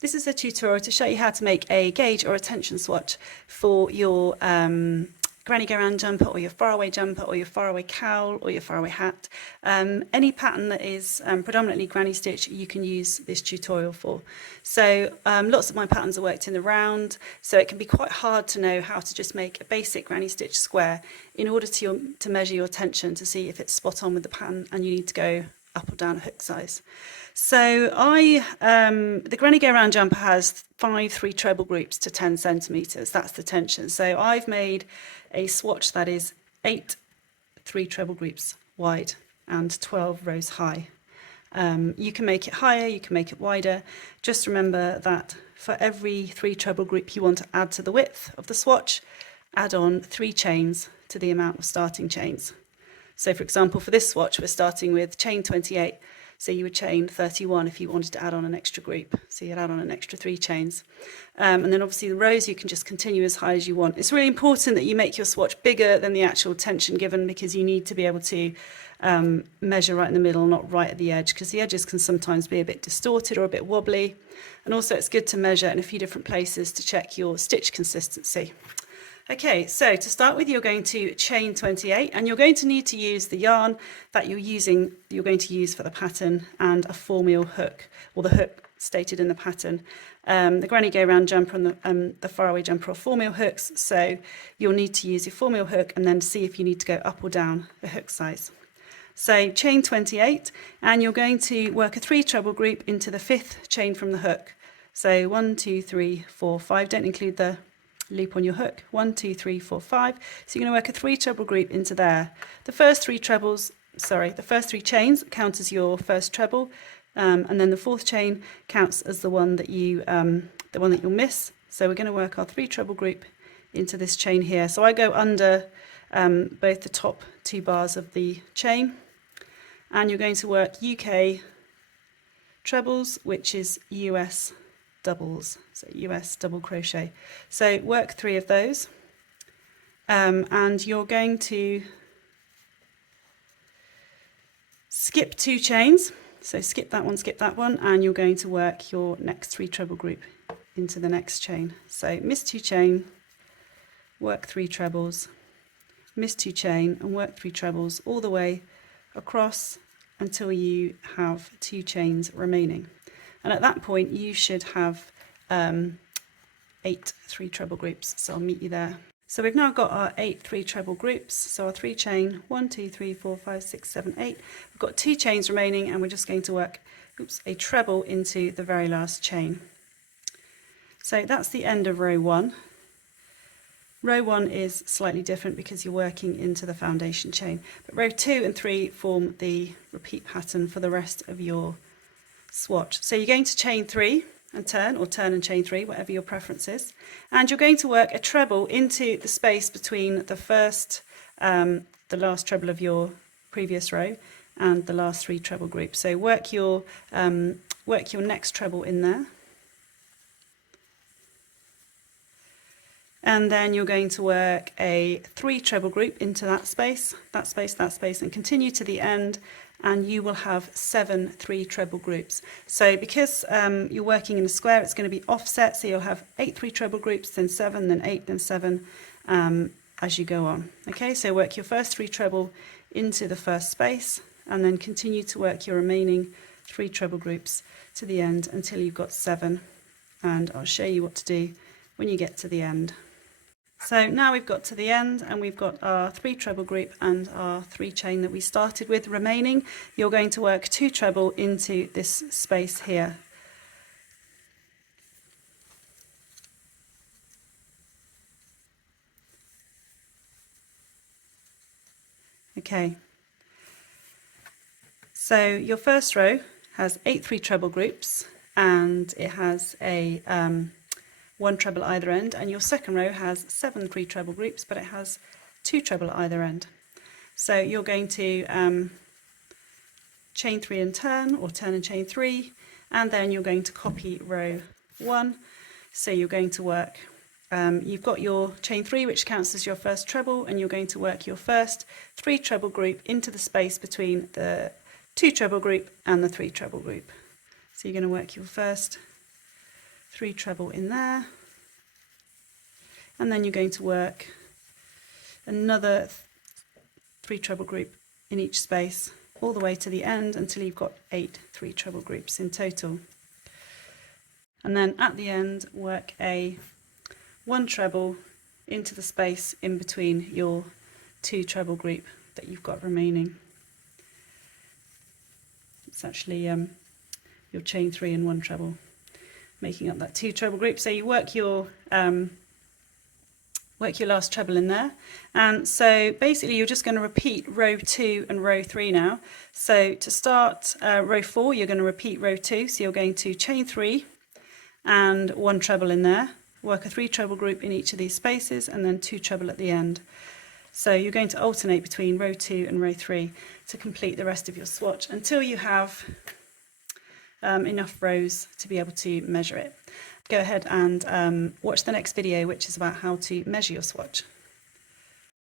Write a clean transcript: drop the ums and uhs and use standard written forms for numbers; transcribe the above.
This is a tutorial to show you how to make a gauge or a tension swatch for your granny go-round jumper or your faraway jumper or your faraway cowl or your faraway hat. Any pattern that is predominantly granny stitch you can use this tutorial for. So lots of my patterns are worked in the round, so it can be quite hard to know how to just make a basic granny stitch square in order to measure your tension to see if it's spot on with the pattern and you need to go up or down a hook size. So the granny go-round jumper has 5 3 treble groups to 10 centimetres. That's the tension. So I've made a swatch that is 8 3 treble groups wide and 12 rows high. You can make it higher, you can make it wider. Just remember that for every 3 treble group you want to add to the width of the swatch, add on 3 chains to the amount of starting chains. So for example, for this swatch, we're starting with chain 28. So you would chain 31 if you wanted to add on an extra group. So you'd add on an extra 3 chains. And then obviously the rows you can just continue as high as you want. It's really important that you make your swatch bigger than the actual tension given, because you need to be able to measure right in the middle, not right at the edge, because the edges can sometimes be a bit distorted or a bit wobbly. And also it's good to measure in a few different places to check your stitch consistency. Okay, so to start with, you're going to chain 28 and you're going to need to use the yarn that you're going to use for the pattern and a 4mm hook, or the hook stated in the pattern. The granny go-round jumper and the faraway jumper are 4mm hooks, so you'll need to use your 4mm hook and then see if you need to go up or down the hook size. So chain 28, and you're going to work a 3 treble group into the 5th chain from the hook. So 1 2 3 4 5, don't include the loop on your hook. 1 2 3 4 5. So you're going to work a 3 treble group into there. The first 3 chains count as your first treble, and then the 4th chain counts as the one that you'll miss. So we're going to work our 3 treble group into this chain here. So I go under both the top 2 bars of the chain, and you're going to work UK trebles, which is US doubles, so US double crochet. So work 3 of those, and you're going to skip 2 chains, so skip that one, and you're going to work your next 3 treble group into the next chain. So miss 2 chain, work 3 trebles, miss 2 chain and work 3 trebles all the way across until you have 2 chains remaining. And at that point you should have 8 3 treble groups, so I'll meet you there. So we've now got our 8 3 treble groups, so our 3 chain, 1 2 3 4 5 6 7 8. We've got 2 chains remaining, and we're just going to work a treble into the very last chain. So that's the end of row 1. Row 1 is slightly different because you're working into the foundation chain, but row 2 and 3 form the repeat pattern for the rest of your swatch. So you're going to chain 3 and turn, or turn and chain 3, whatever your preference is, and you're going to work a treble into the space between the last treble of your previous row and the last 3 treble groups. So work your next treble in there, and then you're going to work a 3 treble group into that space, and continue to the end, and you will have 7 3 treble groups. So because you're working in a square, it's going to be offset, so you'll have 8 3 treble groups, then 7, then 8, then 7, as you go on. Okay, so work your first 3 treble into the first space, and then continue to work your remaining 3 treble groups to the end until you've got 7, and I'll show you what to do when you get to the end. So now we've got to the end, and we've got our 3 treble group and our 3 chain that we started with remaining. You're going to work 2 treble into this space here. Okay, so your first row has 8 3 treble groups, and it has a 1 treble at either end, and your second row has 7 3 treble groups, but it has 2 treble at either end. So you're going to chain 3 and turn, or turn and chain 3, and then you're going to copy row 1. So you're going to work, you've got your chain 3, which counts as your first treble, and you're going to work your first 3 treble group into the space between the 2 treble group and the 3 treble group. So you're going to work your first 3 treble in there, and then you're going to work another 3 treble group in each space all the way to the end until you've got 8 3 treble groups in total. And then at the end work a 1 treble into the space in between your 2 treble group that you've got remaining. It's actually your chain 3 and 1 treble making up that 2 treble group. So you work your last treble in there, and so basically you're just going to repeat row 2 and row 3 now. So to start row 4, you're going to repeat row 2, so you're going to chain 3 and 1 treble in there, work a 3 treble group in each of these spaces, and then 2 treble at the end. So you're going to alternate between row 2 and row 3 to complete the rest of your swatch until you have enough rows to be able to measure it. Go ahead and watch the next video, which is about how to measure your swatch.